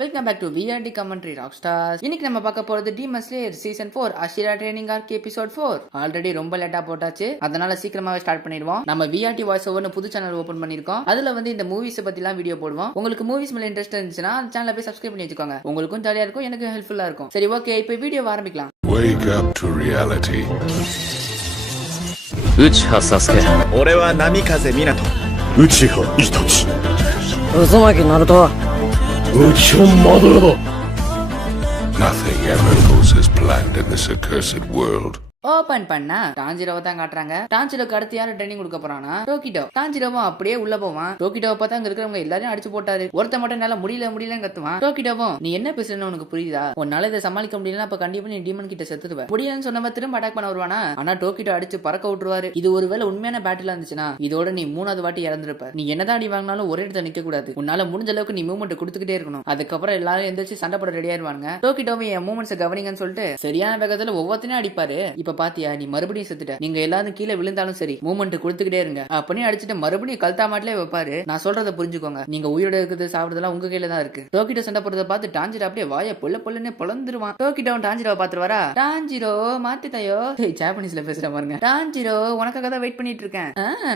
Welcome back to VRT commentary rock stars. இன்னைக்கு நம்ம பார்க்க போறது Demon Slayer season 4 Hashira training arc episode 4. Already ரொம்ப லேட்டா போட்டாச்சு, அதனால சீக்கிரமாவே ஸ்டார்ட் பண்ணிடுவோம். நம்ம விஆர்டி வாய்ஸ் ஓவர்னு புது சேனல் ஓபன் பண்ணிருக்கோம். அதுல வந்து இந்த மூவிஸ் பத்திலாம் வீடியோ போடுவோம். உங்களுக்கு மூவிஸ் மேல இன்ட்ரெஸ்ட் இருந்துச்சுன்னா அந்த சேனலை போய் சப்ஸ்கிரைப் பண்ணி வச்சுக்கோங்க. உங்களுக்கும் ஜாலியா இருக்கும், எனக்கு ஹெல்ப்ஃபுல்லா இருக்கும். சரி, ஓகே, இப்போ வீடியோ ஆரம்பிக்கலாம். Wake up to reality. Uchiha Sasuke. 俺は波風湊内葉イタチ。渦巻きナルト。内葉マドラー。Nothing ever goes as planned in this accursed world. Open பண்ணா டாஞ்சிரோவை தான் காட்டுறாங்க. டாஞ்சிரோக்கு அடுத்து யாரு ட்ரைனிங் கொடுக்க போறானா? டோக்கிட்டோ. டாஞ்சிரோவும் அப்படியே உள்ள போவான். டோக்கிட்டோவை பார்த்தா அங்க இருக்கிறவங்க எல்லாரையும் அடிச்சு போட்டாரு. ஒருத்த மட்டும் என்னால முடியலன்னு கத்துவான். டோக்கிட்டோவும், நீ என்ன பேசுறன்னு உனக்கு புரியுதா? உன்னால இதை சமாளிக்க முடியலன்னா அப்ப கண்டிப்பா நீ டீமன் கிட்ட செத்துடுவ. முடியலன்னு சொன்னவ திரும்ப அட்டாக் பண்ண வருவானா? ஆனா டோக்கிட்டோ அடிச்சு பறக்க விட்டுருவாரு. இது ஒருவேளை உண்மையான பேட்டில் இருந்துச்சுன்னா இதோட நீ 3வது வாட்டி இறந்துருப்ப. நீ என்னதான் அடி வாங்கினாலும் ஒரே இடத்துல நிக்க கூடாது. உன்னால முடிஞ்ச அளவுக்கு நீ மூவ்மெண்ட் கொடுத்துக்கிட்டே இருக்கணும். அதுக்கப்புறம் எல்லாரும் எந்திரிச்சு சண்டை போட ரெடி ஆயிருவாங்க. டோக்கிட்டோவை என் மூவ்மெண்ட்ஸ் கவனிங்கன்னு சொல்லிட்டு சரியான வேகத்துல ஒவ்வொருத்தனையும் அடிப்பாரு. இப்ப பாத்தியா, நீ மறுபடியும் செத்துட்ட. நீங்க எல்லாரும் கீழே விழுந்தாலும் சரி மூவ்மெண்ட் கொடுத்துக்கிட்டே இருங்க அப்படின்னு அடிச்சுட்டு மறுபடியும் கல்தா மாட்டிலே வைப்பாரு. நான் சொல்றத புரிஞ்சுக்கோங்க. நீங்க உயிரோட இருக்கிறது சாப்பிடுறதுலாம் உங்க கையில தான் இருக்கு. டோக்கிட்டோ சண்டை போறத பார்த்து டாஞ்சிரோ அப்படியே வாய பொல்லுன்னு பொழந்துருவான். டோக்கிட்டோ டாஞ்சிரோவை பாத்துருவாரா? டாஞ்சிரோ மாத்திட்டாயோ, ஜாப்பனீஸ்ல பேசுற பாருங்க. டாஞ்சிரோ உனக்காக தான் வெயிட் பண்ணிட்டு இருக்கேன்.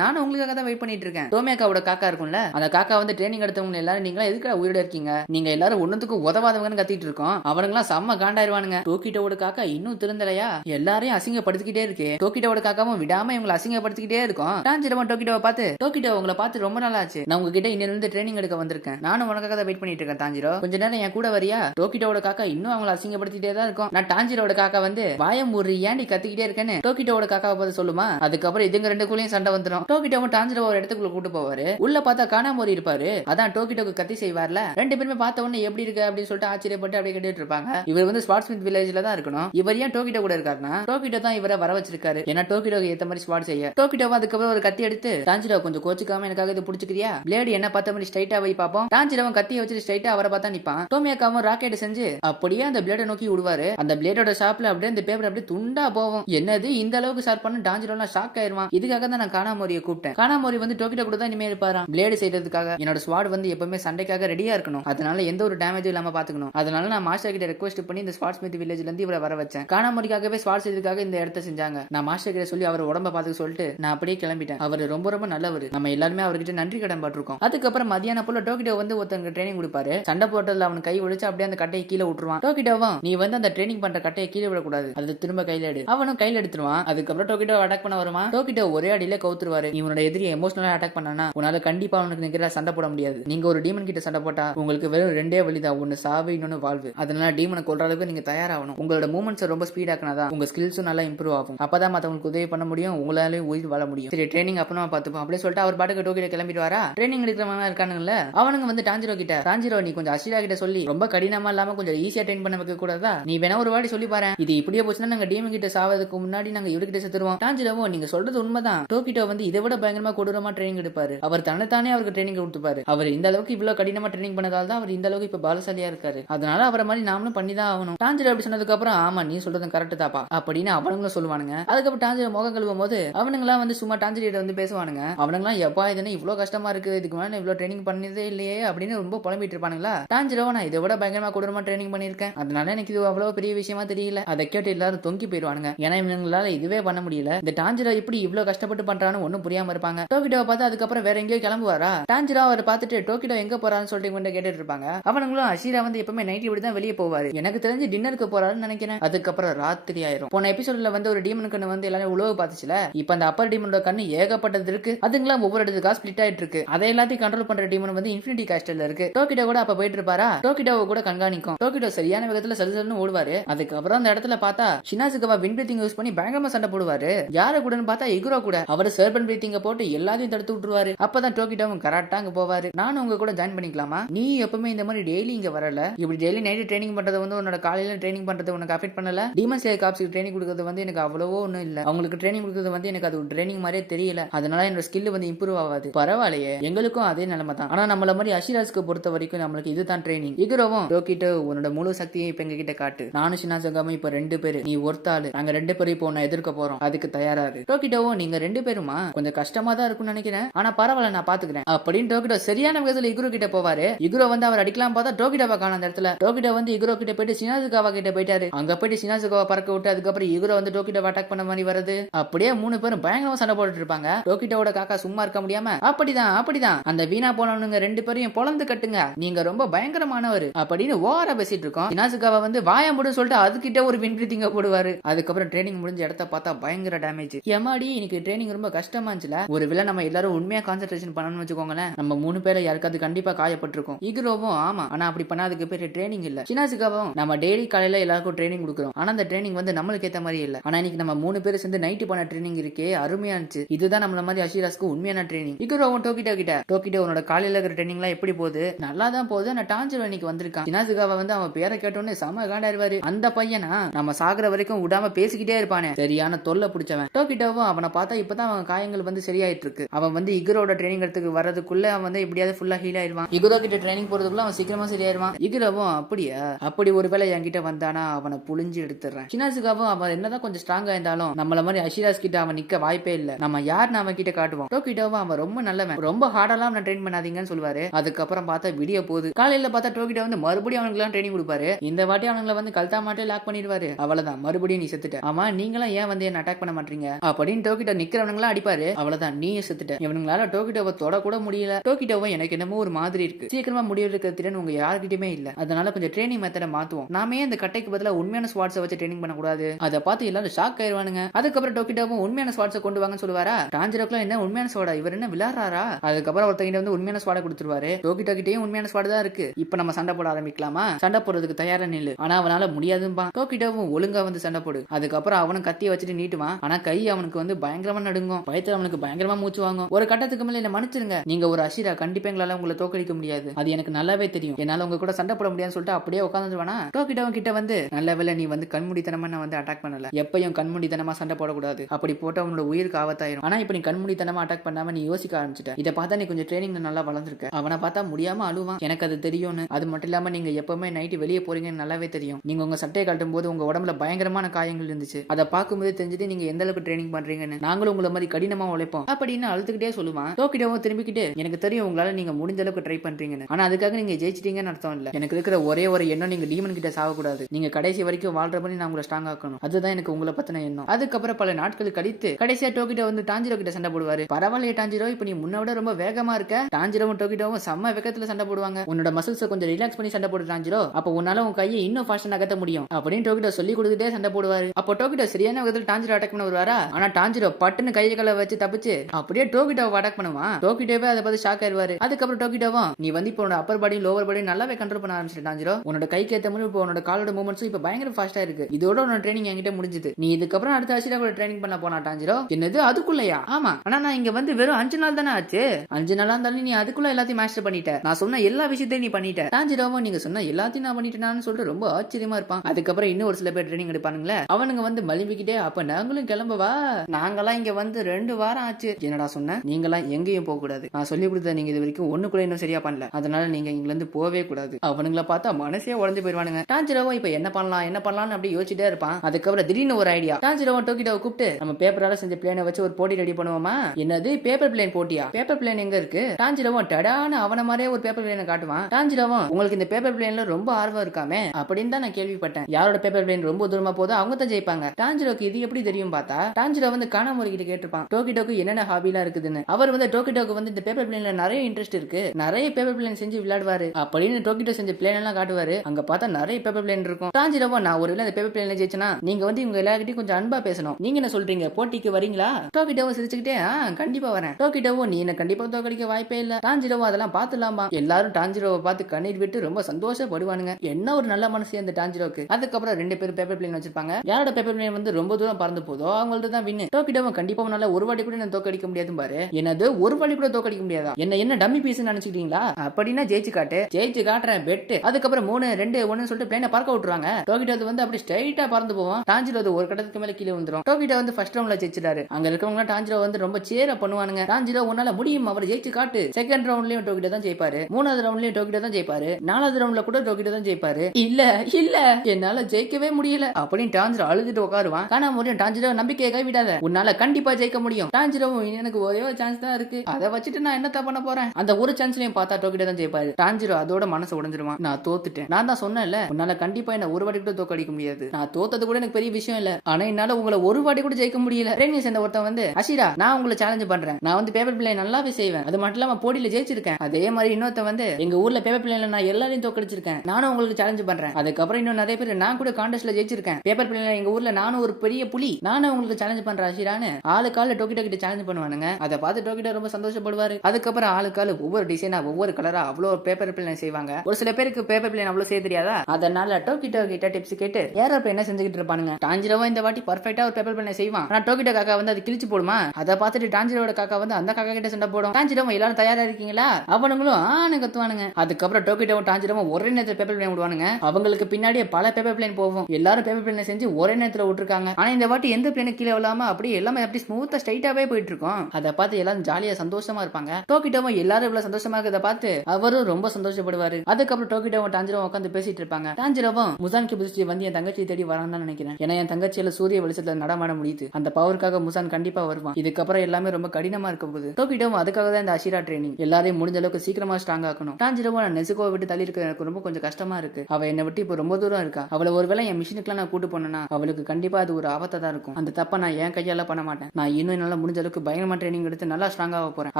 நானும் உங்களுக்காக தான் வெயிட் பண்ணிட்டு இருக்கேன். டோமியாக்காவோட காக்கா இருக்கும்ல, அந்த காக்கா வந்து ட்ரைனிங் எடுத்தவங்க எல்லாரும் நீங்களா எதுக்கு உயிரோட இருக்கீங்க? நீங்க எல்லாரும் ஒண்ணுத்துக்கும் உதவாதவங்கன்னு கத்திட்டு இருக்கோம். அவனுங்களாம் செம்ம காண்டாயிருவானுங்க. டோக்கிட்டோட காக்கா இன்னும் திருந்தலையா? எல்லாரையும் அசிங்கப்படுத்திக்கிட்டே இருக்கு. டோக்கிட்டோட காக்காவும் விடாம இவங்களை அசிங்கப்படுத்திக்கிட்டே இருக்கும். டாஞ்சிரோ டோக்கிட்டோவை பார்த்து, டோக்கிட்டோ உங்களை பார்த்து ரொம்ப நாள் ஆச்சு, நான் உங்ககிட்ட இன்னிலிருந்து ட்ரைனிங் எடுக்க வந்திருக்கேன். நானும் உனக்காக தான் வெயிட் பண்ணிட்டு இருக்கேன். டாஞ்சிரோ கொஞ்ச நேரம் என் கூட வரியா? டோக்கிட்டோட காக்கா இன்னும் அவங்களை அசிங்கப்படுத்திட்டே தான் இருக்கும். நான் டாஞ்சிரோட காக்கா வந்து வாயம் ஒரு ஏண்டி கத்திக்கிட்டே இருக்கேன்னு டோக்கிட்டோட காக்காவை பார்த்து சொல்லுமா. அதுக்கப்புறம் இதுங்க ரெண்டுக்குள்ளேயும் சண்டை வந்துடும். டோக்கிட்டோவும் டாஞ்சிரோ ஒரு இடத்துக்குள்ள கூட்டு போவாரு. உள்ள பார்த்தா காணாமோரி இருப்பாரு. அதான் டோக்கிட்டோக்கு கத்தி செய்வார்ல. ரெண்டு பேருமே பார்த்த உடனே எப்படி இருக்கு அப்படின்னு சொல்லிட்டு ஆச்சரியப்பட்டு அப்படியே கேட்டுட்டு இருப்பாங்க. இவர் வந்து ஸ்வாட்ஸ்மித் வில்லேஜ்ல தான் இருக்கணும். இவர் ஏன் டோக்கிட்டோ கூட இருக்காருன்னா டோக்கிட்டோ தான் இவரை வர வச்சிருக்காரு. ஏன்னா டோக்கிட்டோக்கு ஏத்த மாதிரி ஸ்வாட் செய்ய. டோக்கிட்டோவா அதுக்கப்புறம் ஒரு கத்தி எடுத்து, டாஞ்சிரோ கொஞ்சம் கோச்சிக்காம எனக்காக இது புடிச்சுக்கிறியா? பிளேடு என்ன பார்த்த மாதிரி ஸ்ட்ரைட்டா வை பாப்போம். டாஞ்சிரோவன் கத்தியை வச்சு ஸ்ட்ரைட்டா அவரை பார்த்தா நிப்பான். டோமியாக்காவும் ராக்கெட் செஞ்சு அப்படியே அந்த பிளேடை நோக்கி விடுவாரு. அந்த பிளேடோட ஷாப்ல அப்படியே அந்த பேப்பர் அப்படியே துண்டா போகும். என்னது இந்த அளவுக்கு ஷார்ப் பண்ண டாஞ்சிரோலாம் ஷாக் ஆயிருவான். இதுக்காக தான் நான் காணாமோரியை கூப்பிட்டேன். காணாமோரி வந்து டோக்கிட்டோ கூட தான் இனிமே இருப்பாராம் பிளேடு செய்யறதுக்காக. என்னோட ஸ்வாட் வந்து எப்பவுமே சண்டைக்காக ரெடியா இருக்கணும். அதனால எந்த ஒரு டேமேஜும் இல்லாம பாத்துக்கணும். அதனால நான் மாஸ்டர் கிட்ட ரெக்வெஸ்ட் பண்ணி இந்த ஸ்வாட்ஸ்மித் வில்லேஜ்ல இருந்து இவரை வர வச்சேன். காணாமோரிக்காகவே ஸ்வாட் செய்யறதுக்காக இந்த இடத்த செஞ்சாங்க. நான் மாஸ்டர் கிட்ட சொல்லி அவர் உடம்ப பார்த்து சொல்லிட்டு நான் அப்படியே கிளம்பிட்டேன். அவர் ரொம்ப ரொம்ப நல்லவர். நம்ம எல்லாருமே அவர்கிட்ட நன்றி கடன் பட்டிருக்கோம். அதுக்கப்புறம் மதியான போல டோக்கிட்டோ வந்து ஒருத்தங்க ட்ரைனிங் கொடுப்பாரு. சண்டை போட்டதுல அவன் கை ஒழிச்சு அப்படியே அந்த கட்டையை கீழே விட்டுருவான். டோக்கிட்டோவும், நீ வந்து அந்த ட்ரைனிங் பண்ற கட்டையை கீழே விடக்கூடாது, அது திரும்ப கையில எடு. அவனும் கையில எடுத்துருவான். அதுக்கப்புறம் டோக்கிட்டோ அட்டாக் பண்ண வருவான். டோக்கிட்டோ ஒரே அடியில கவுத்துருவாரு. நீ உன்னோட எதிரி எமோஷனலா அட்டாக் பண்ணனா உன்னால கண்டிப்பா அவனுக்கு நிகரா சண்டை போட முடியாது. நீங்க ஒரு டீமன் கிட்ட சண்டை போட்டா உங்களுக்கு வெறும் ரெண்டே வழிதான், ஒன்னு சாவு, இன்னொன்னு வாழ்வு. அதனால டீமனை கொல்ற அளவுக்கு நீங்க தயாராகணும். உங்களோட மூவ்மெண்ட்ஸ் ரொம்ப ஸ்பீடாக்குனாதான் உங்க ஸ்கில்ஸும் நல்லா இம்ப்ரூவ் ஆகும். அப்பதான் மத்தவங்களுக்கு உதவி பண்ண முடியும், உங்களாலேயும் உயிர் வாழ முடியும். சரி, ட்ரைனிங் அப்புறமா பார்த்துப்போம் அப்படியே சொல்லிட்டு அவர் பாட்டுக்கு டோக்கிட்டோ கிளம்பிடுவாரா. ட்ரைனிங் எடுக்கிறவங்க இருக்கானுங்கல்ல, அவனுங்க வந்து டாஞ்சிரோ கிட்ட, டாஞ்சிரோ நீ கொஞ்சம் அஷிரா கிட்ட சொல்லி ரொம்ப கடினமா இல்லாம கொஞ்சம் ஈஸியா ட்ரெயின் பண்ண வைக்க கூடாதா? நீ வேணா ஒரு வாட்டி சொல்லி பாரு. இது இப்படியே போச்சுன்னா நாங்க டீமன் கிட்ட சாவதுக்கு முன்னாடி நாங்க இவர்கிட்ட செத்துருவோம். டாஞ்சிரோவோ, நீங்க சொல்றது உண்மைதான். டோக்கிட்டோ வந்து இதை விட பயங்கரமா கொடூரமா ட்ரைனிங் எடுப்பாரு. அவர் தன்னைத்தானே அவருக்கு ட்ரைனிங் கொடுத்துப்பாரு. அவர் இந்த அளவுக்கு இவ்வளவு கடினமா ட்ரைனிங் பண்ணதால தான் அவர் இந்த அளவுக்கு இப்ப பாலசாலியா இருக்காரு. அதனால அவரை மாதிரி நாமளும் பண்ணிதான் ஆகணும். டாஞ்சிரோ அப்படி சொன்னதுக்கு அப்புறம், ஆமா நீ சொல்றது கரெக்ட் தாப்பா அப்படின்னு அவனுங்களும் சொல்லுவானுங்க. அதுக்கப்புறம் டாஞ்சிரோ முகம் கழுவும் போது அவனுங்களாம் வந்து சும்மா டாஞ்சிரோ வந்து பேசுவானுங்க. அவனுங்களாம் எப்பா இதுன்னு இவ்வளவு கஷ்டமா இருக்கு, இதுக்கு மேல இவ்வளவு ட்ரைனிங் பண்ணதே இல்லையே அப்படின்னு ரொம்ப புலம்பிட்டு இருப்பானுங்களா. டாஞ்சிரோ, நான் இதை விட பயங்கரமா கொடூரமா ட்ரைனிங் பண்ணிருக்கேன், அதனால எனக்கு இது அவ்வளவு பெரிய விஷயமா தெரியல. அதை கேட்டு எல்லாரும் தொங்கி போயிருவானுங்க. ஏன்னா இவங்களால இதுவே பண்ண முடியல. இந்த டாஞ்சிரோ இப்படி இவ்வளவு கஷ்டப்பட்டு பண்றான்னு ஒன்னும் புரியாம இருப்பாங்க. டோக்கிட்டோவை பார்த்து அதுக்கப்புறம் வேற எங்கேயோ கிளம்புவாரா. டாஞ்சிரோ அவரை பார்த்துட்டு டோக்கிட்டோ எங்க போறான்னு சொல்லிட்டு கேட்டுட்டு இருப்பாங்க. அவனுங்களும் அஷிரா வந்து எப்பவுமே நைட் இப்படி தான் வெளியே போவாரு, எனக்கு தெரிஞ்சு டின்னருக்கு போறாருன்னு நினைக்கிறேன். அதுக்கப்புறம் ராத்திரி ஆயிரும். போன எபிசோட்ல வந்து ஒரு டீமன் கண்ணு வந்து எல்லாரும் உழவு பார்த்துச்சுல, இப்ப அந்த அப்பர் டீமனோட கண்ணு ஏகப்பட்டது இருக்கு. அதுங்களாம் ஒவ்வொரு இடத்துக்கா ஸ்பிளிட் ஆயிட்டு இருக்கு. அதை எல்லாத்தையும் கண்ட்ரோல் பண்ற டீமன் வந்து இன்ஃபினிட்டி காஸ்டல்ல இருக்கு. டோக்கிட்டோ கூட அப்ப போயிட்டு இருப்பாரா. டோக்கிட்டோவை கூட கண்காணிக்கும். டோக்கிட்டோ சரியான வேகத்துல சல்சல்னு ஓடுவாரு. அதுக்கப்புறம் அந்த இடத்துல பார்த்தா ஷினாசுகவா விண்ட் பிரீத்திங் யூஸ் பண்ணி பயங்கரமா சண்டை போடுவாரு. யார கூடன்னு பார்த்தா இகுரோ கூட. அவர் சர்பன் பிரீத்திங்க போட்டு எல்லாத்தையும் தடுத்து விட்டுருவாரு. அப்பதான் டோக்கிட்டோவும் கரெக்டா அங்க போவாரு. நானும் உங்க கூட ஜாயின் பண்ணிக்கலாமா? நீ எப்பவுமே இந்த மாதிரி டெய்லி இங்க வரல, இப்படி டெய்லி நைட் ட்ரைனிங் பண்றது வந்து உன்னோட காலையில ட்ரைனிங் பண்றது உனக்கு அஃபெக்ட் பண்ணல? டீமன் ஸ்லேயர் காப்ஸ்க்கு ட்ரைனிங் கொடுக்கறது கொடுக்கறது வந்து எனக்கு அவ்வளவோ ஒன்றும் இல்ல. அவங்களுக்கு ட்ரைனிங் கொடுக்கறது வந்து எனக்கு அது ஒரு ட்ரைனிங் மாதிரியே தெரியல. அதனால என்னோட ஸ்கில் வந்து இம்ப்ரூவ் ஆகாது. பரவாயில்லையே, எங்களுக்கும் அதே நிலைமை தான். ஆனா நம்மள மாதிரி அஷிராஸ்க்கு பொறுத்த வரைக்கும் நம்மளுக்கு இதுதான் ட்ரைனிங். இகுரோவும் டோக்கிட்டோ உன்னோட முழு சக்தியை இப்ப எங்க கிட்ட காட்டு. நானும் ஷினாசுகாவும் இப்ப 2 பேரு, நீ ஒருத்தாளு. நாங்க 2 பேரும் இப்போ உன்னை எதிர்க்க போறோம், அதுக்கு தயாராரு. டோக்கிட்டோவும் நீங்க 2 பேருமா கொஞ்சம் கஷ்டமா தான் இருக்கும்னு நினைக்கிறேன், ஆனா பரவாயில்ல நான் பாத்துக்கிறேன் அப்படின்னு டோக்கிட்டோ சரியான விதத்துல இகுரோ கிட்ட போவாரு. இகுரோ வந்து அவர் அடிக்கலாம் பார்த்தா டோக்கிட்டோவை காணோம் அந்த இடத்துல. டோக்கிட்டோ வந்து இகுரோ கிட்ட போயிட்டு ஷினாசுகாவா கிட்ட போயிட்டாரு. அங்க போயிட்டு ஷினாசுகாவை பறக்க விட்டு அதுக்கப்புறம் இகுரோ வந்து டோக்கிட்டோவை அட்டாக் பண்ண மாதிரி வருது. அப்படியே 3 பேரும் பயங்கரமா சண்டை போட்டுட்டு இருப்பாங்க. டோக்கிட்டோவோட காக்கா சும்மா இருக்க முடியாம அப்படிதான் அந்த வீணா போனவனுங்க 2 பேரையும் பொளந்து கட்டுங்க, நீங்க ரொம்ப பயங்கரமானவர் அப்படின்னு ஓவரா பேசிட்டு இருக்கோம். ஷினாசுகாவை வந்து வாயம் போடு சொல்லிட்டு அதுக்கிட்ட ஒரு வின்பிரித்திங்க போடுவாரு. அதுக்கப்புறம் ட்ரைனிங் முடிஞ்ச இடத்த பார்த்தா பயங்கர டேமேஜ். எமாடி இன்னைக்கு ட்ரைனிங் ரொம்ப கஷ்டமா இருந்துச்சுல. ஒருவேளை நம்ம எல்லாரும் உண்மையா கான்சென்ட்ரேஷன் பண்ணணும்னு வச்சுக்கோங்களேன், நம்ம 3 பேரை யாருக்காவது கண்டிப்பா காயப்பட்டிருக்கும். இகுரோவும் ஆமா, ஆனா அப்படி பண்ணாதுக்கு பேரு ட்ரைனிங் இல்ல. ஷினாசுகாவும் நம்ம டெய்லி காலையில எல்லாருக்கும் ட்ரைனிங் கொடுக்குறோம், ஆனா அந்த ட்ரைனிங் வந்து நம்மளுக்கு ஏத்த மாதிரி இல்ல. ஆனா இன்னைக்கு நம்ம 3 பேர் சேர்ந்து நைட்டு பண்ண ட்ரைனிங் இருக்கே அருமையா இருந்துச்சு. இதுதான் நம்மள மாதிரி அஷிராஸ்க்கு உண்மையான ட்ரைனிங். இகுரோவும் டோக்கிட்டோ உன்னோட காலையில இருக்கிற ட்ரைனிங் எல்லாம் எப்படி போகுது? நல்லா தான் போகுது. நான் டான்ஜிரோ இன்னைக்கு வந்திருக்கான். ஷினாசுகாவை வந்து அவன் பேரை கேட்டோன்னு செம காண்டாயிருவாரு. அந்த பையனா நம்ம சாகுற வரைக்கும் விடாம பேசிக்கிட்டே இருப்பானே, சரியான தொல்லை பிடிச்சவன். டோக்கிட்டோவும் அவனை பார்த்தா இப்பதான் அவன் காயங்கள் வந்து சரியாயிட்டு இருக்கு. அவன் வந்து இகுரோட ட்ரைனிங் எடுத்துக்கு வரதுக்குள்ள அவன் வந்து எப்படியாவது ஃபுல்லா ஹீல் ஆயிருவான். இகுரோ கிட்ட ட்ரைனிங் போறதுக்குள்ள அவன் சீக்கிரமா சரியாயிருவான். இகுரோவும் அப்படியா, அப்படி ஒருவேளை என்கிட்ட வந்தானா அவனை புளிஞ்சு எடுத்துறேன். ஷினாசுகாவும் அவன் என்னதான் கொஞ்சம் ஸ்ட்ராங்கா இருந்தாலும் நம்மள மாதிரி அஷிராஸ் கிட்ட அவன் நிக்க வாய்ப்பே இல்ல. நம்ம யாருன்னு அவன் கிட்ட காட்டுவோம். டோக்கிட்டோவும் அவன் ரொம்ப நல்லவன், ரொம்ப ஹார்டெல்லாம் நான் ட்ரெயின் பண்ணாதீங்கன்னு சொல்லுவாரு. அதுக்கப்புறம் பார்த்தா விடிய போகுது. காலையில பார்த்தா டோக்கிட்டோ வந்து மறுபடியும் அவனுக்கு எல்லாம் ட்ரைனிங் கொடுப்பாரு. இந்த வாட்டி அவங்களை வந்து கல்தா மாட்டே லாக் பண்ணிடுவாரு. அவ்வளவுதான், மறுபடியும் நீ செத்துட்ட. ஆமா நீங்களாம் ஏன் வந்து என்ன அட்டாக் பண்ண மாட்டீங்க அப்படின்னு டோக்கிட்டோ நிக்கிறவனுங்களா அடிப்பாரு. அவ்வளவுதான், நீ செத்துட்ட. இவனுங்களால டோக்கிட்டோவை தொட கூட முடியல. டோக்கிட்டோவை எனக்கு என்னமோ ஒரு மாதிரி இருக்கு, சீக்கிரமா முடிவெடுக்கிற திறன் உங்க யாருக்கிட்டயுமே இல்ல. அதனால கொஞ்சம் ட்ரைனிங் மெத்தட மாத்துவோம். நாமே இந்த கட்டைக்கு பதிலா உண்மையான ஸ்வாட்ஸை வச்சு ட்ரைனிங் பண்ண கூடாது. அதை பார்த்து எல்லாரும் ஷாக் ஆயிருவானுங்க. அதுக்கப்புறம் டோக்கிட்டோவும் உண்மையான ஸ்வாட்ஸை கொண்டு வாங்கன்னு சொல்லுவாரா. டான்ஜிரோக்குலாம் என்ன உண்மையான ஸ்வாடா, இவர் என்ன விளையாடுறாரா? அதுக்கப்புறம் ஒருத்தங்கிட்ட வந்து உண்மையான ஸ்வாடை கொடுத்துருவாரு. டோக்கிட்டோ கிட்டயும் உண்மையான ஸ்வாட் தான் இருக்கு. இப்ப நம்ம சண்டை போட ஆரம்பிக்கலாமா? சண்டை போடுறதுக்கு தயாரா நில்லு. ஆனா அவனால முடியாதும்பா. டோக்கிட்டோவும் ஒழுங்கா வந்து சண்டை போடு. அதுக்கப்புறம் அவனும் கத்திய வச்சுட்டு நீட்டுவான். ஆனா கை அவனுக்கு வந்து பயங்கரமா நடுங்கும். பயத்துல அவனுக்கு பயங்கரமா மூச்சு வாங்கும். ஒரு கட்டத்துக்கு மேல என்ன மன்னிச்சிருங்க, நீங்க ஒரு அஷிரா, கண்டிப்பா எங்களால உங்களை தோக்கடிக்க முடியாது, அது எனக்கு நல்லாவே தெரியும். என்னால உங்க கூட சண்டை போட முடியாதுன்னு சொல்லிட்டு அப்படியே உட்காந்துருவானா. டோக்கிட்டோவும் கிட்ட வந்து நல்ல வேளை நீ வந்து கண்மூடித்தனமா நான் வந்து அட்டாக் பண்ணல, எப்பயும் கண்மூடித்தனமா சண்டை போடக்கூடாது, அப்படி போட்டு அவனோட உயிருக்கு ஆபத்தாயிரும். ஆனா இப்ப நீ கண்மூடித்தனமா அட்டாக் பண்ணாம நீ யோசிக்க ஆரம்பிச்சிட்ட. இதை பார்த்தா நீ கொஞ்சம் ட்ரைனிங் நல்லா வளர்ந்துருக்க. அவனை பார்த்தா முடியாம அழுவான், எனக்கு அது தெரியும்னு. அது மட்டும் இல்லாம நீங்க எப்பவுமே நைட்டு வெளியே போறீங்கன்னு நல்லாவே தெரியும். நீங்க உங்க சட்டையை கட்டும் போது உங்க உடம்புல பயங்கரமான காயங்கள் இருந்துச்சு. அதை பார்க்கும்போது தெரிஞ்சுட்டு நீங்க எந்த அளவுக்கு ட்ரைனிங் பண்றீங்கன்னு. நாங்களும் உங்களை மாதிரி கடினமா உழைப்போம் அப்படின்னு அழுத்துக்கிட்டே சொல்லுவான். டோக்கிட்டோவும் திரும்பிக்கிட்டு எனக்கு தெரியும் உங்களால நீங்க முடிஞ்ச அளவுக்கு ட்ரை பண்றீங்கன்னு, ஆனா அதுக்காக நீங்க ஜெயிச்சிட்டீங்கன்னு அர்த்தம் இல்ல. எனக்கு இருக்கிற ஒரே ஒரு எண்ணம் நீங்க டீமன் கிட்ட சாகக்கூடாது, நீங்க கடைசி வரைக்கும் வாழ்ற பண்ணி நான் உங்களை ஸ்ட்ராங் ஆக்கணும், அதுதான் எனக்கு உங்களை பத்தின எண்ணம். அதுக்கப்புறம் பல நாட்கள் கழித்து கடைசியா டோக்கிட்டோ வந்து டான்ஜிரோ கிட்ட சண்டை போடுவாரு. பரவாயில்லையே டான்ஜிரோ, இப்ப நீ முன்ன விட ரொம்ப வேகமா இருக்க. டான்ஜிரோவும் டோக்கிட்டோவும் செம்ம வேகத்துல சண்டை போடுவாங்க. உன்னோட மசில்ஸை கொஞ்சம் ரிலாக்ஸ் பண்ணி சண்டை போடு டான்ஜிரோ, அப்ப உன்னால உன் கையை இன்னும் ஃபாஸ்டா நகர்த்த முடியும் அப்படின்னு டோக்கிட்டோ சொல்லி கொடுத்துட்டே சண்டை போடுவாரு. அப்போ டோக்கிட்டோ சரியான விதத்தில் டான்ஜிரோ அட்டாக் பண்ண வருவாரா. ஆனா டான்ஜிரோ பட்டுன்னு கையை கலை வச்சு தப்பிச்சு அப்படியே டோக்கிட்டோவை அட்டாக் பண்ணுவான். டோக்கிட்டோவே அதை பார்த்து ஷாக் ஆயிருவாரு. அதுக்கப்புறம் டோக்கிட்டோவும் நீ வந்து இப்போ உன்னோட அப்பர் பாடி லோவர் பாடி நல்லாவே கண்ட்ரோல் பண்ண ஆரம்பிச்சிட்ட டான்ஜிரோ, உன்னோட கைக்கு ஏற்ற மாதிரி இப்போ உன்னோட காலோட மூவ்மெண்ட்ஸும் இப்போ பயங்கர ஃபாஸ்டா இருக்கு. இதோட உன்னோட ட்ரைனிங் என்கிட்ட முடிஞ்சது. நீ இதுக்கப்புறம் அடுத்த ஆசிரியர் கூட ட்ரைனிங் பண்ண போனா டான்ஜிரோ. என்னது அதுக்குள்ளயா? ஆமா, ஆனா நான் இங்க வந்து வெறும் 5 நாள் தானே ஆச்சு. 5 நாளா இருந்தாலும் நீ அதுக்குள்ள எல்லாத்தையும் மாஸ்டர் பண்ணிட்ட. நான் சொன்ன எல்லா விஷயத்தையும் நீ பண்ணிட்ட. டான்ஜிரோவும் நீங்க சொன்ன எல்லாத்தையும் நான் பண்ணிட்டேன்னு சொல்லிட்டு ரொம்ப ஆச்சரியமா இருப்பான். அதுக்கப்புறம் இன்னும் ஒரு சில பேர் ட்ரைனிங் எடுப்பானுங்களே, அவனுங்க வந்து மலிம்பிக்கிட்டே அப்ப நாங்களும் கிளம்பவா, நாங்கெல்லாம் இங்க வந்து 2 வாரம் ஆச்சு. என்னடா சொன்ன, நீங்களாம் எங்கேயும் போக கூடாது, நான் சொல்லி கொடுத்த நீங்க இது வரைக்கும் ஒண்ணு கூட இன்னும் சரியா பண்ணல, அதனால நீங்க இங்க இருந்து போவே கூடாது. அவனுங்களை பார்த்தா மனசே உடஞ்சு போயிருவானுங்க. டான்ஜிரோவும் இப்ப என்ன பண்ணலாம்னு அப்படி யோசிச்சுட்டே இருப்பான். அதுக்கப்புறம் திடீர்னு ஒரு ஐடியா. டான்ஜிரோவும் டோக்கிட்டோவை கூப்பிட்டு நம்ம பேப்பரால செஞ்ச பிளேனை வச்சு ஒரு போட்டி ரெடி பண்ணுவோமா? என்னது பேப்பர் பிளேன் போட்டியா? பேப்பர் பிளேன் எங்க இருக்கு? டான்ஜிரோவும் டடான அவன மாதிரியே ஒரு பேப்பர் பிளேனை காட்டுவான். டான்ஜிரோவும் உங்களுக்கு இந்த பேப்பர் பிளேன்ல ரொம்ப ஆர்வம் இருக்காமே அப்படின்னு தான் நான் கேள்விப்பட்டேன். யாரோட பேப்பர் பிளேன் ரொம்ப தூரமா போதோ அவங்க தான் ஜெயிப்பாங்க. டான்ஜிரோக்கு இது எப்படி தெரியும் பார்த்தா டான்ஜிரோ வந்து காணாம கிட்ட கேட்டிருப்பான் டோக்கிட்டோக்கு என்னென்ன ஹாபிலாம் இருக்குதுன்னு. அவர் வந்து டோக்கிட்டோக்கு வந்து இந்த பேப்பர் பிளேன்ல நிறைய இன்ட்ரெஸ்ட் இருக்கு, நிறைய பேப்பர் பிளேன் செஞ்சு விளையாடுவாரு அப்படின்னு டோக்கிட்டோ செஞ்ச பிளேன் எல்லாம் காட்டுவாரு. அங்க பார்த்தா நிறைய பேப்பர் பிளேன் இருக்கும். டான்ஜிரோவோ நான் ஒருவேளை அந்த பேப்பர் பிளேன்ல ஜெயிச்சனா நீங்க வந்து இவங்க எல்லார்கிட்டயும் கொஞ்சம் அன்பா பேசணும், நீங்க என்ன சொல்றீங்க, போட்டிக்கு வரீங்களா? டோக்கிட்டோவும் சிரிச்சுக்கிட்டே கண்டிப்பா வரேன். டோக்கிட்டோவும் நீ என்ன கண்டிப்பா தோக்கடிக்க வாய்ப்பே இல்ல. டான்ஜிரோவோ அதெல்லாம் பாத்துலாமா. எல்லாரும் டான்ஜிரோவை பார்த்து கண்ணீர் விட்டு ரொம்ப சந்தோஷப்படுவானுங்க. என்ன ஒரு நல்ல மனசு அந்த டான்ஜிரோக்கு. அதுக்கப்புறம் 2 பேரும் பேப்பர் பிளேன் வச்சிருப்பாங்க. யாரோட பேப்பர் பிளேன் வந்து ரொம்ப தூரம் பறந்து போதோ அவங்கள்ட்ட தான் வின்னு. டோக்கிட்டோவும் கண்டிப்பா உன்னால ஒரு வாட்டி கூட நான் தோக்கடிக்க முடியாது பாரு. என்னது ஒரு வாட்டி கூட தோக்கடிக்க முடியாதா? என்ன டம்மி பீஸ் நினைச்சுக்கிட்டீங்களா? அப்படின்னா ஜெயிச்சு காட்டு. ஜெயிச்சு காட்டுறேன் பெட். அதுக்கப்புறம் 3 2 1 சொல்லிட்டு பிளேனை பறக்க விட்டுருவாங்க. டோக்கிட்டோ வந்து அப்படி ஸ்ட்ரைட்டா பறந்து போவோம். டான்ஜிரோ ஒரு கடத்துக்கு மேல கீழே வந்துரும். டோக்கிட்டோ வந்து ஃபர்ஸ்ட் ரவுண்ட்ல ஜெயிச்சிட்டாரு. அங்க இருக்கவங்க டான்ஜிரோ வந்து ரொம்ப சேர பண்ணுவானுங்க. டான்ஜிரோ உன்னால முடியும், அவர் ஜெயிச்சு காட்டு. செகண்ட் ரவுண்ட்லயும் டோக்கிட்டோ தான் ஜெயிப்பாரு. மூணாவது ரவுண்ட்லயும் டோக்கிட்டோ தான் ஜெயிப்பாரு. நாலாவது ரவுண்ட்ல கூட டோக்கிட்டோ தான் ஜெயிப்பாரு. இல்ல இல்ல என்னால ஜெயிக்கவே முடியல அப்படின்னு டான்ஜிரோ அழுதுட்டு உட்காருவான். காணா முடியும் டான்ஜிரோ, நம்பிக்கையை கைவிடாத, உன்னால கண்டிப்பா ஜெயிக்க முடியும். டான்ஜிரோ எனக்கு ஒரே ஒரு சான்ஸ் தான் இருக்கு, அதை வச்சுட்டு நான் என்னத்த பண்ண போறேன். அந்த ஒரு சான்ஸ்லயும் பார்த்தா டோக்கிட்டோ தான் ஜெயிப்பாரு. டான்ஜிரோ அதோட மனசு உடைஞ்சிருவான். நான் தோத்துட்டேன், நான் தான் சொன்னேன்ல உன்னால கண்டிப்பா என்ன ஒரு வாட்டி கூட தோக்கடிக்க முடியாது. நான் தோத்தது கூட எனக்கு பெரிய விஷயம் இல்ல, ஆனா என்னால உங்களை ஒரு வாட்டி கூட ஜெயிக்க முடியல. ட்ரெயினிங் சேர்ந்த ஒருத்தன் வந்து அஷிரா நான் உங்களை சேலஞ்ச் பண்றேன், நான் வந்து பேப்பர் பிளே நல்லாவே செய்வேன், அது மட்டும் இல்லாம போட்டியில ஜெயிச்சிருக்கேன். அதே மாதிரி இன்னொருத்த வந்து எங்க ஊர்ல பேப்பர் பிளேல நான் எல்லாரையும் தோக்கடிச்சிருக்கேன், நானும் உங்களுக்கு சேலஞ்ச் பண்றேன். அதுக்கப்புறம் இன்னும் நிறைய பேர் நான் கூட கான்டெஸ்ட்ல ஜெயிச்சிருக்கேன் பேப்பர் பிளேல, எங்க ஊர்ல நானும் ஒரு பெரிய புலி, நானும் உங்களுக்கு சேலஞ்ச் பண்றேன் அஷிரான்னு ஆளுக்கால டோக்கிட்டோ கிட்ட சேலஞ்ச் பண்ணுவானுங்க. அதை பார்த்து டோக்கிட்டோ ரொம்ப சந்தோஷப்படுவாரு. அதுக்கப்புறம் ஆளுக்கால ஒவ்வொரு டிசைனா ஒவ்வொரு கலரா அவ்வளவு பேப்பர் பிளேன் செய்வாங்க. ஒரு சில பேருக்கு பேப்பர் பிளேன் அவ்வளவு செய்ய தெரியாதா, அதனால டோக்கிட்டோ கிட்ட டிப்ஸ் கேட்டு யாரோ என்ன செஞ்சுக்கிட்டு இருப்பானுங்க. டான்ஜிரோவா இந்த வாட்டி பர்ஃபெக்ட்டா ஒரு பேப்பர் பிளேன் செய்வான். ஆனா டோக்கிட்டோ காக்கா வந்து அது கிழிச்சு போடுமா, அதை பார்த்துட்டு டான்ஜிரோட காக்கா வந்து அந்த காக்கா கிட்ட சண்டை போடும். டான்ஜிரோ எல்லாரும் தயாரா இருக்கீங்களா, அவனுங்களும் ஆனு கத்துவானுங்க. அதுக்கப்புறம் டோக்கிட்டோ டான்ஜிரோ ஒரே நேரத்துல பேப்பர் பிளேன் விடுவானுங்க. அவங்களுக்கு பின்னாடியே பல பேப்பர் பிளேன் போகும். எல்லாரும் பேப்பர் பிளேன் செஞ்சு ஒரே நேரத்துல விட்டுருக்காங்க. ஆனா இந்த வாட்டி எந்த பிளேன் கீழே விழாம அப்படியே எல்லாமே அப்படி ஸ்மூத்தா ஸ்ட்ரைட்டாவே போயிட்டு இருக்கும். அதை பார்த்து எல்லாரும் ஜாலியா சந்தோஷமா இருப்பாங்க. டோக்கிட்டோவும் எல்லாரும் இவ்வளவு சந்தோஷமா இருக்கிறத பார்த்து அவரும் ரொம்ப சந்தோஷப்படுவாரு. அதுக்கப்புறம் டோக்கிட்டோவும் டான்ஜிரோவும் உட்காந்து பேசிட்டு இருப்பாங்க. டான்ஜிரோவும் முசான் கிபுச்சி வந்து என் தங்கச்சி தேடி வரான்னு தான் நினைக்கிறேன், ஏன்னா என் தங்கச்சியில சூரிய வெளிச்சத்துல நடமாட முடியுது, அந்த பவருக்காக முசான் கண்டிப்பா வருவான், இதுக்கப்புறம் எல்லாமே ரொம்ப கடினமா இருக்க போகுது. டோக்கிட்டோவும் அதுக்காக தான் இந்த அஷிரா ட்ரைனிங், எல்லாரையும் முடிஞ்ச அளவுக்கு சீக்கிரமா ஸ்ட்ராங் ஆக்கணும். டான்ஜிரோவும் நான் நெசுகோவை விட்டு தள்ளி இருக்க எனக்கு ரொம்ப கொஞ்சம் கஷ்டமா இருக்கு, அவ என்னை விட்டு இப்போ ரொம்ப தூரம் இருக்கா, அவளை ஒருவேளை என் மிஷினுக்குலாம் நான் கூட்டு போனேன்னா அவளுக்கு கண்டிப்பா அது ஒரு ஆபத்தா தான் இருக்கும். அந்த தப்ப நான் என் கையால பண்ண மாட்டேன், நான் இன்னும் என்னால முடிஞ்ச அளவுக்கு பயங்கரமா ட்ரைனிங் எடுத்து நல்லா ஸ்ட்ராங் ஆக போறேன்,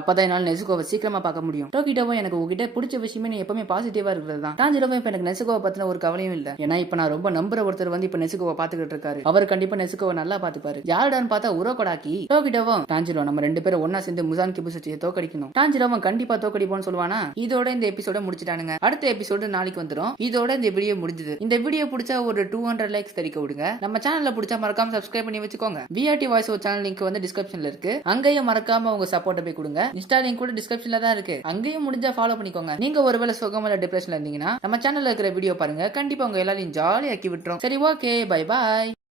அப்பதான் என்னால நெசுகோவை சீக்கிரமா பார்க்க முடியும். டோக்கிட்டோவும் எனக்கு உங்ககிட்ட பிடிச்ச விஷயமே நீ எப்பவுமே பாசிட்டிவா இருக்கிறது தான். டான்ஜிரோவும் இப்ப எனக்கு நெசுகோவை பத்தின ஒரு கவலையும் இல்ல, ஏன்னா இப்ப நான் ரொம்ப நம்புற ஒருத்தர் வந்து இப்ப நெசுகோவை பாத்துக்கிட்டு இருக்காரு, அவர் கண்டிப்பா நெசுகோவை நல்லா பாத்துப்பாரு. யாருடான்னு பார்த்தா உரோகொடாக்கி. டோக்கிட்டோவும் டான்ஜிரோ நம்ம ரெண்டு பேரும் ஒன்னா சேர்ந்து முசான் கிபுச்சியை தோக்கடிக்கணும், டான்ஜிரோவும் கண்டிப்பா தோக்கடிப்போம்னு சொல்லுவானா. இதோட இந்த எபிசோட முடிச்சிட்டானுங்க. அடுத்த எபிசோடு நாளைக்கு வந்துரும். இதோட இந்த வீடியோ முடிஞ்சது. இந்த வீடியோ பிடிச்சா ஒரு 200 லைக்ஸ் தெரிவிக்க விடுங்க. நம்ம சேனல்ல பிடிச்சா மறக்காம சப்ஸ்கிரைப் பண்ணி வச்சுக்கோங்க. விஆர்டி வாய்ஸ் ஒரு சேனல் லிங்க் வந்து டிஸ்கிரிப்ஷன்ல இருக்கு, அங்கேயும் மறக்காம உங்க சப்போர்ட் போய் கொடுங்க. இன்ஸ்டா லிங்க் கூட டிஸ்கிரிப்ஷன்ல தான் இருக்கு, அங்கேயும் முடிஞ்சா ஃபாலோ பண்ணிக்கோங்க. நீங்க ஒருவேளை சுகமல்ல டிப்ரெஷன்ல இருந்தீங்கன்னா நம்ம சேனல்ல இருக்கிற வீடியோ பாருங்க, கண்டிப்பா உங்க எல்லாரையும் ஜாலியாக்கி விட்டுரும். சரி ஓகே, பை பாய்.